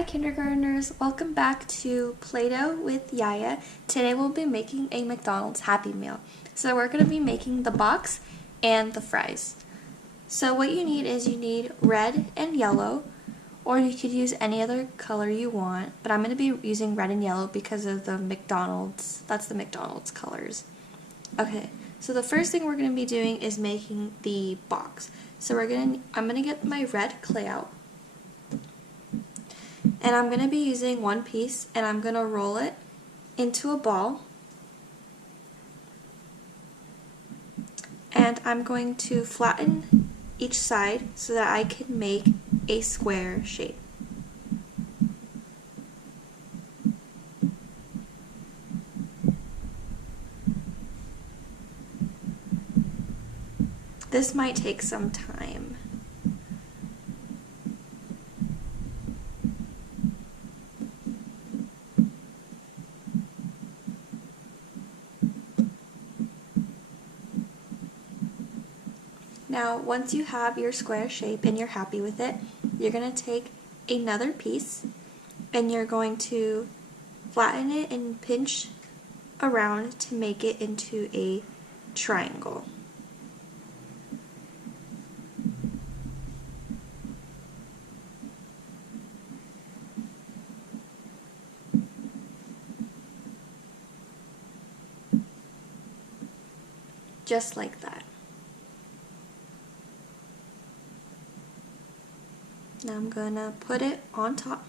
Hi kindergartners, welcome back to Play-Doh with Yaya. Today we'll be making a McDonald's Happy Meal. So we're going to be making the box and the fries. So what you need is you need red and yellow, or you could use any other color you want, but I'm going to be using red and yellow because of the McDonald's, that's the McDonald's colors. Okay, so the first thing we're going to be doing is making the box. So I'm going to get my red clay out. And I'm going to be using one piece and I'm going to roll it into a ball. And I'm going to flatten each side so that I can make a square shape. This might take some time. Now, once you have your square shape and you're happy with it, you're going to take another piece and you're going to flatten it and pinch around to make it into a triangle. Just like that. Now I'm going to put it on top.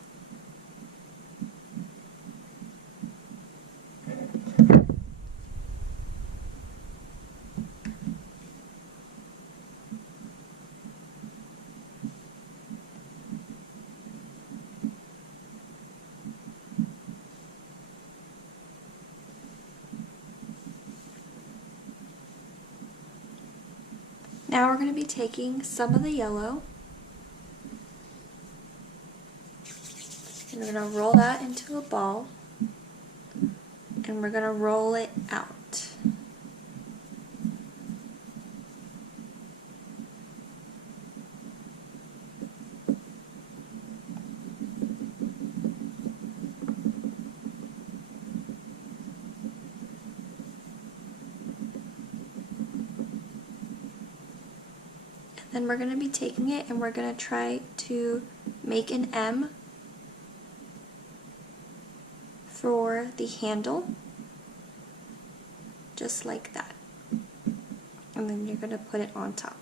Now we're going to be taking some of the yellow and we're going to roll that into a ball and we're going to roll it out. Then we're going to be taking it and we're going to try to make an M for the handle, just like that. And then you're going to put it on top.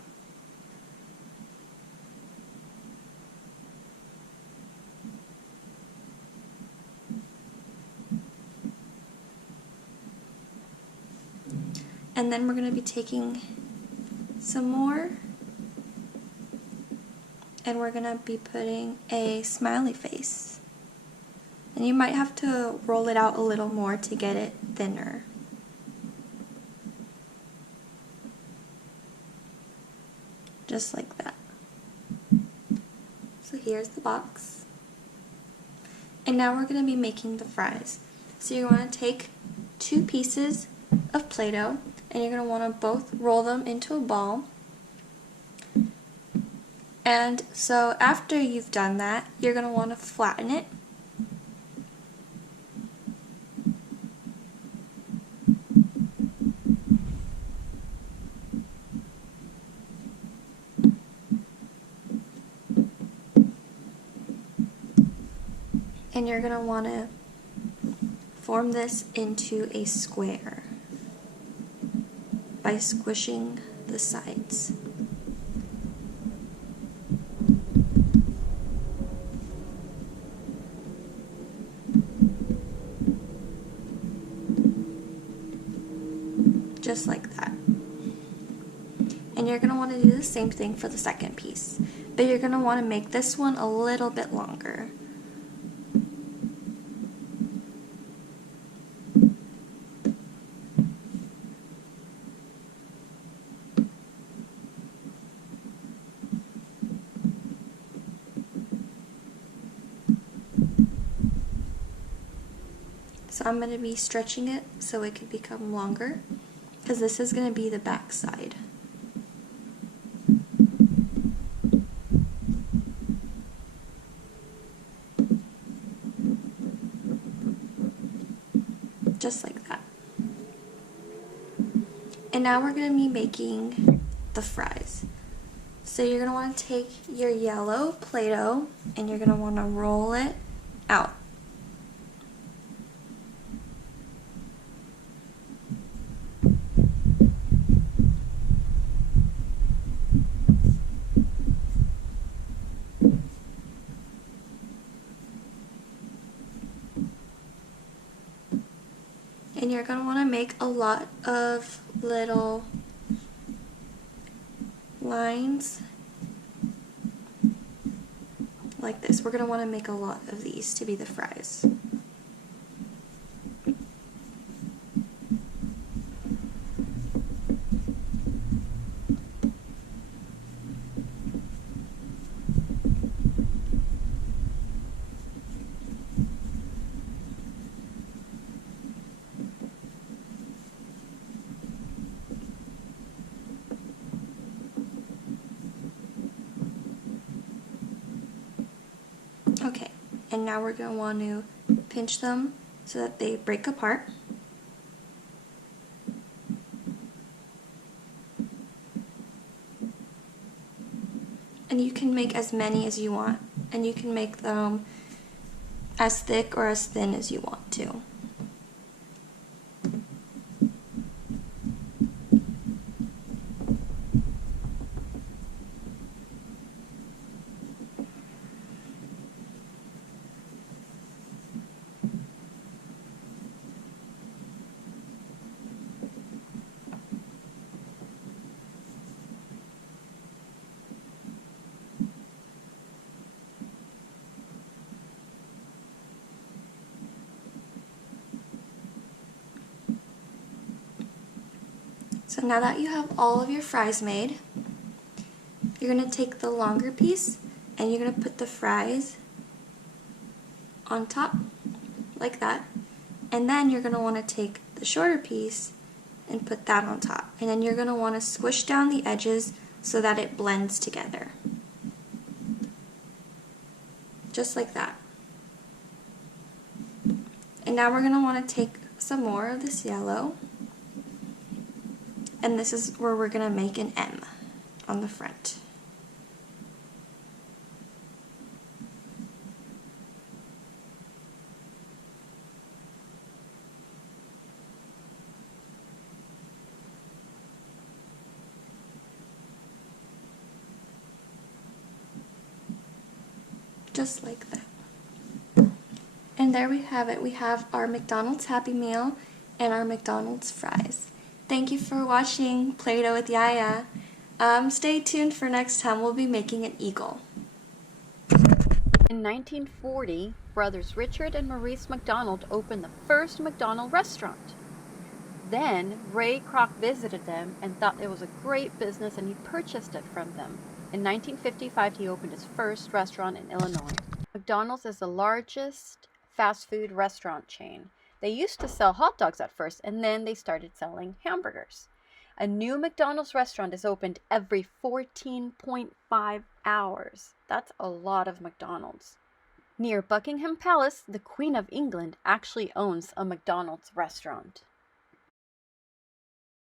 And then we're going to be taking some more and we're going to be putting a smiley face. And you might have to roll it out a little more to get it thinner. Just like that. So here's the box. And now we're going to be making the fries. So you're going to take two pieces of Play-Doh and you're going to want to both roll them into a ball. And so after you've done that, you're going to want to flatten it. And you're going to want to form this into a square by squishing the sides. Just like that. And you're going to want to do the same thing for the second piece, but you're going to want to make this one a little bit longer. So I'm going to be stretching it so it can become longer, because this is going to be the back side. just like that. And now we're going to be making the fries. So you're going to want to take your yellow Play-Doh and you're going to want to roll it out. And you're going to want to make a lot of little lines like this. We're going to want to make a lot of these to be the fries. Okay, and now we're going to want to pinch them so that they break apart. And you can make as many as you want, and you can make them as thick or as thin as you want to. So now that you have all of your fries made, you're going to take the longer piece and you're going to put the fries on top, like that. And then you're going to want to take the shorter piece and put that on top. And then you're going to want to squish down the edges so that it blends together. Just like that. And now we're going to want to take some more of this yellow. And this is where we're going to make an M on the front. Just like that. And there we have it. We have our McDonald's Happy Meal and our McDonald's fries. Thank you for watching Play-Doh with Yaya. Stay tuned for next time. We'll be making an eagle. In 1940, brothers Richard and Maurice McDonald opened the first McDonald restaurant. Then Ray Kroc visited them and thought it was a great business and he purchased it from them. In 1955, he opened his first restaurant in Illinois. McDonald's is the largest fast food restaurant chain. They used to sell hot dogs at first, and then they started selling hamburgers. A new McDonald's restaurant is opened every 14.5 hours. That's a lot of McDonald's. Near Buckingham Palace, the Queen of England actually owns a McDonald's restaurant.